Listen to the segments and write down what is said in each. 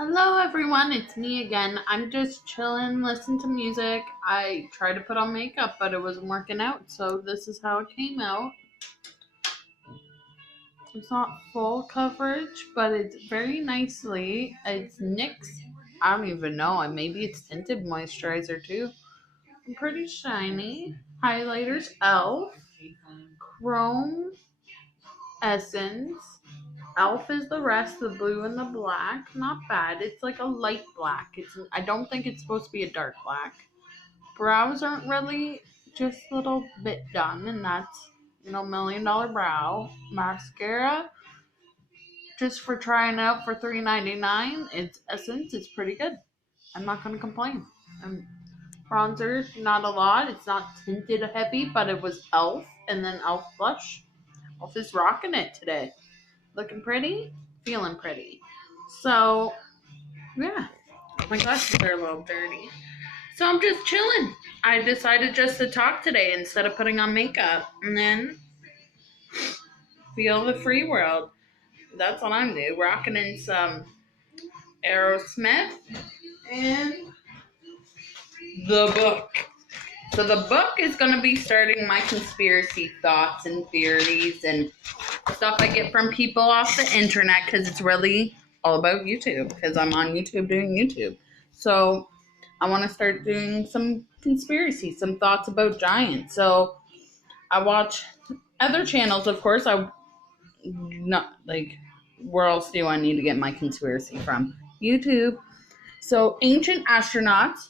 Hello everyone, it's me again. I'm just chilling, listening to music. I tried to put on makeup, but it wasn't working out, so this is how it came out. It's not full coverage, but it's very nicely. It's NYX. I don't even know. Maybe it's tinted moisturizer too. I'm pretty shiny. Highlighters, ELF. Chrome Essence. ELF is the rest, the blue and the black. Not bad. It's like a light black. I don't think it's supposed to be a dark black. Brows aren't really, just a little bit done, and that's $1 million brow. Mascara, just for trying out for $3.99. It's Essence. It's pretty good. I'm not gonna complain. Bronzer, not a lot. It's not tinted heavy, but it was ELF, and then ELF blush. ELF is rocking it today. Looking pretty, feeling pretty. So, yeah. My glasses are a little dirty. So I'm just chilling. I decided just to talk today instead of putting on makeup. And then feel the free world. That's what I'm doing. Rocking in some Aerosmith and the book. So the book is going to be starting my conspiracy thoughts and theories and stuff I get from people off the internet, because it's really all about YouTube, because I'm on YouTube doing YouTube. So I want to start doing some conspiracy, some thoughts about giants. So I watch other channels, of course. Where else do I need to get my conspiracy from? YouTube. So Ancient Astronauts,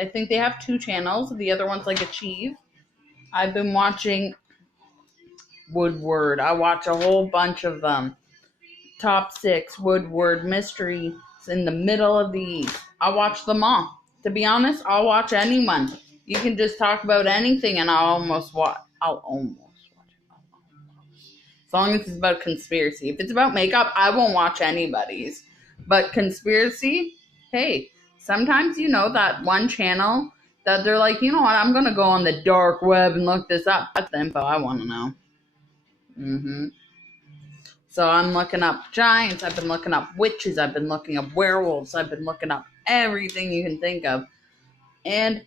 I think they have 2 channels. The other one's like Achieve. I've been watching Woodward. I watch a whole bunch of them. Top 6, Woodward, Mystery in the middle of the. I watch them all. To be honest, I'll watch anyone. You can just talk about anything, and I'll almost watch. As long as it's about conspiracy. If it's about makeup, I won't watch anybody's. But conspiracy, hey, sometimes that one channel that they're like, you know what, I'm going to go on the dark web and look this up. That's the info I want to know. So I'm looking up giants. I've been looking up witches. I've been looking up werewolves. I've been looking up everything you can think of. And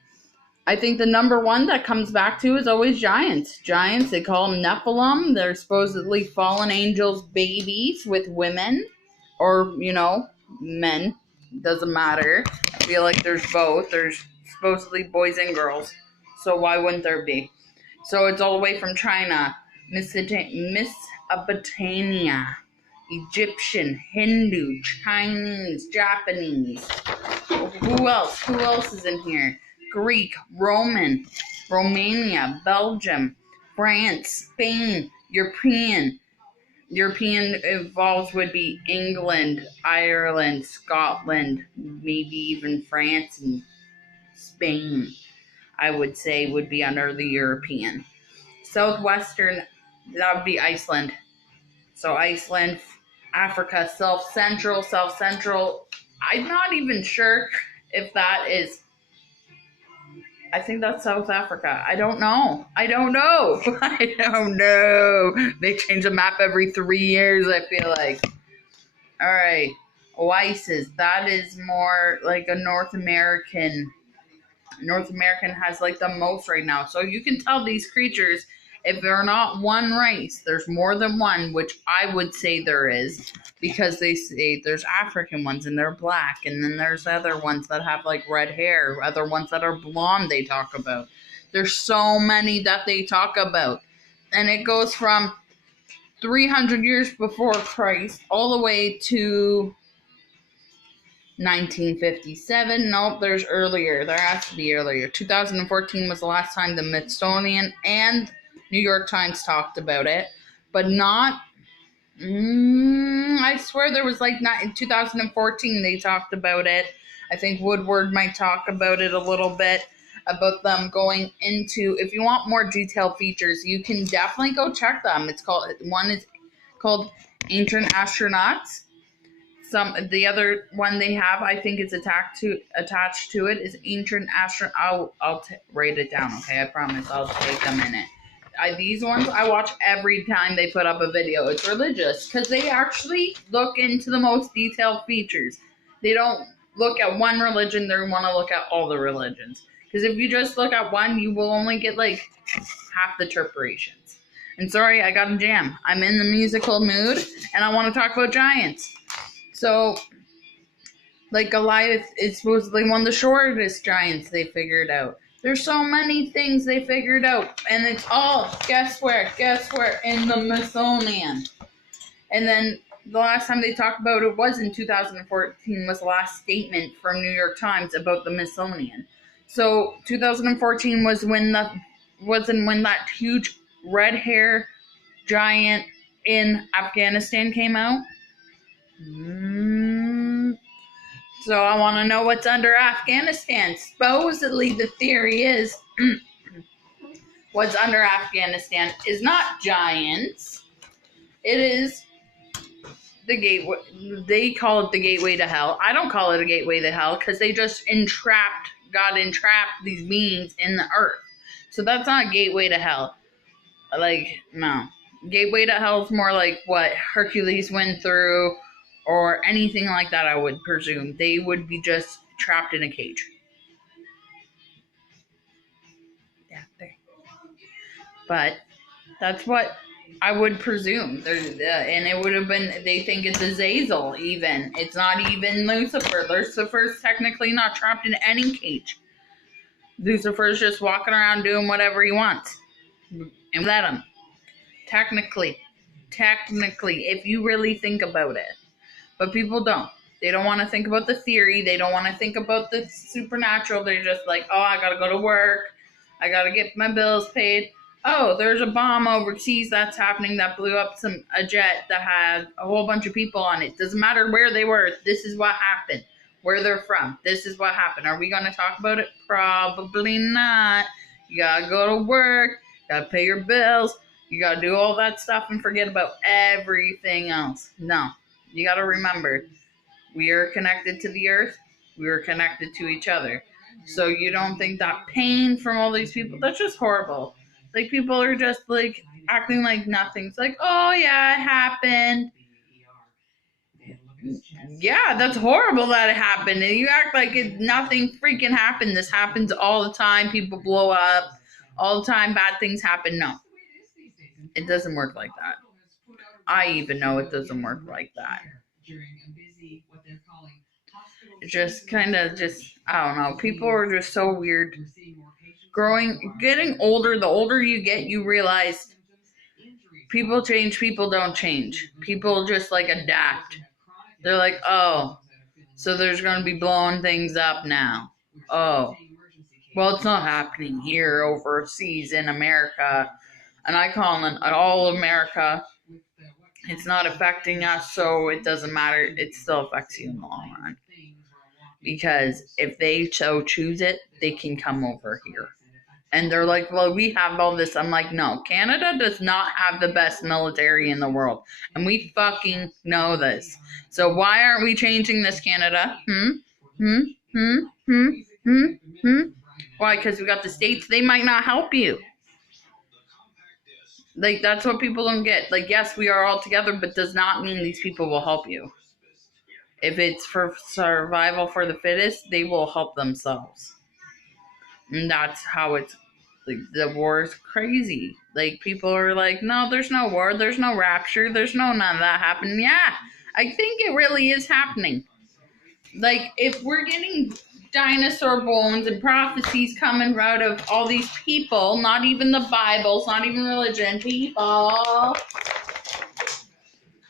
I think the number one that comes back to is always giants. Giants, they call them Nephilim. They're supposedly fallen angels' babies with women or, men. Doesn't matter. I feel like there's both. There's supposedly boys and girls. So why wouldn't there be? So it's all the way from China, Mesopotamia, Egyptian, Hindu, Chinese, Japanese. Who else? Who else is in here? Greek, Roman, Romania, Belgium, France, Spain, European. European involves would be England, Ireland, Scotland, maybe even France and Spain, I would say would be under the European. Southwestern, that would be Iceland. So Iceland, Africa, South Central. I'm not even sure if that is. I think that's South Africa. I don't know. I don't know. They change the map every 3 years, I feel like. All right. Oasis. That is more like a North American. North American has like the most right now. So you can tell these creatures, if they're not one race, there's more than one, which I would say there is, because they say there's African ones and they're black, and then there's other ones that have like red hair, other ones that are blonde they talk about. There's so many that they talk about. And it goes from 300 years before Christ all the way to 1957. Nope, there's earlier. There has to be earlier. 2014 was the last time the Smithsonian and New York Times talked about it, but not. I swear there was not in 2014 they talked about it. I think Woodward might talk about it a little bit, about them going into. If you want more detailed features, you can definitely go check them. One is called Ancient Astronauts. The other one they have, I think it's attached to it, is Ancient Astronaut. I'll write it down, okay? I promise I'll take a minute. These ones I watch every time they put up a video. It's religious because they actually look into the most detailed features. They don't look at one religion, they want to look at all the religions. Because if you just look at one, you will only get like half the interpretations. And sorry, I got a jam. I'm in the musical mood, and I want to talk about giants. So, like Goliath is supposedly one of the shortest giants they figured out. There's so many things they figured out, and it's all, guess where, in the Smithsonian. And then the last time they talked about it was in 2014, was the last statement from New York Times about the Smithsonian. So 2014 was when that huge red hair giant in Afghanistan came out. So I want to know what's under Afghanistan. Supposedly the theory is what's under Afghanistan is not giants. It is the gateway. They call it the gateway to hell. I don't call it a gateway to hell because they just God entrapped these beings in the earth. So that's not a gateway to hell. Like, no. Gateway to hell is more like what Hercules went through or anything like that, I would presume. They would be just trapped in a cage. Yeah, there. But that's what I would presume. And it would have been, they think it's Azazel even. It's not even Lucifer. Lucifer's technically not trapped in any cage. Lucifer's just walking around doing whatever he wants. And let him. Technically, if you really think about it. But people don't. They don't want to think about the theory. They don't want to think about the supernatural. They're just like, oh, I got to go to work. I got to get my bills paid. Oh, there's a bomb overseas that's happening that blew up a jet that had a whole bunch of people on it. Doesn't matter where they were. This is what happened. Where they're from. This is what happened. Are we going to talk about it? Probably not. You got to go to work. You got to pay your bills. You got to do all that stuff and forget about everything else. No. You got to remember, we are connected to the earth. We are connected to each other. So you don't think that pain from all these people, that's just horrible. Like, people are just, like, acting like nothing's like, oh, yeah, it happened. Yeah, that's horrible that it happened. And you act like nothing freaking happened. This happens all the time. People blow up. All the time, bad things happen. No. It doesn't work like that. I even know it doesn't work like that. It just kind of I don't know. People are just so weird. Getting older, the older you get, you realize people change, people don't change. People just like adapt. They're like, oh, so there's going to be blowing things up now. Oh, well, it's not happening here overseas in America. And I call it all America. It's not affecting us, so it doesn't matter. It still affects you in the long run. Because if they so choose it, they can come over here. And they're like, well, we have all this. I'm like, no, Canada does not have the best military in the world. And we fucking know this. So why aren't we changing this, Canada? Why? Because we got the states. They might not help you. Like, that's what people don't get. Like, yes, we are all together, but does not mean these people will help you. If it's for survival for the fittest, they will help themselves. And that's how it's, like, the war is crazy. Like, people are like, no, there's no war, there's no rapture, there's none of that happening. Yeah, I think it really is happening. Like, if we're getting dinosaur bones and prophecies coming out of all these people, not even the Bibles, not even religion, people,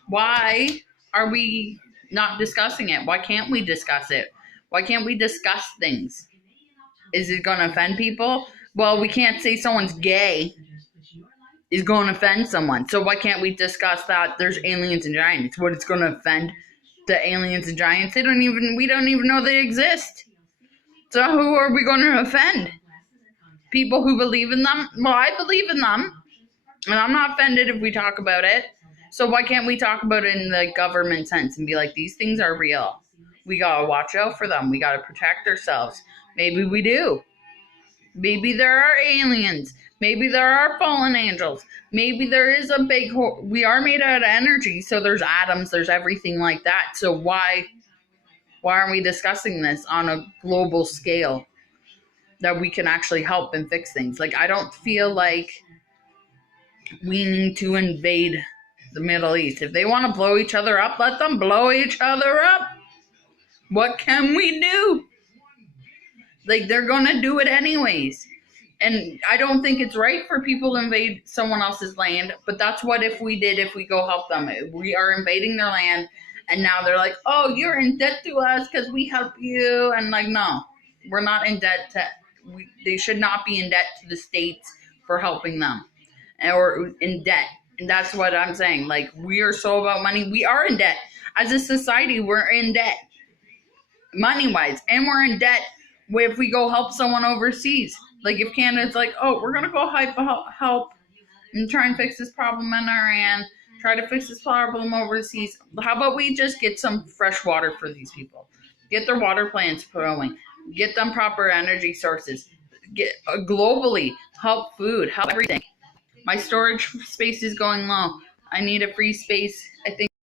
why are we not discussing it? Why can't we discuss it? Why can't we discuss things? Is it going to offend people? Well, we can't say someone's gay is going to offend someone. So why can't we discuss that there's aliens and giants? What, it's going to offend the aliens and giants? We don't even know they exist. So who are we going to offend? People who believe in them? Well, I believe in them. And I'm not offended if we talk about it. So why can't we talk about it in the government sense and be like, these things are real. We got to watch out for them. We got to protect ourselves. Maybe we do. Maybe there are aliens. Maybe there are fallen angels. Maybe there is a big we are made out of energy, so there's atoms, there's everything like that. So why Why aren't we discussing this on a global scale that we can actually help and fix things? Like, I don't feel like we need to invade the Middle East. If they want to blow each other up, let them blow each other up. What can we do? Like, they're going to do it anyways. And I don't think it's right for people to invade someone else's land, but that's what if we go help them. We are invading their land, and now they're like, oh, you're in debt to us because we help you. And like, no, we're not in debt they should not be in debt to the states for helping them, or in debt. And that's what I'm saying. Like, we are so about money. We are in debt. As a society, we're in debt, money-wise, and we're in debt if we go help someone overseas. Like, if Canada's like, oh, we're going to go help and try and fix this problem in Iran, try to fix this problem overseas, how about we just get some fresh water for these people? Get their water plants going. Get them proper energy sources. Get globally, help food, help everything. My storage space is going low. I need a free space. I think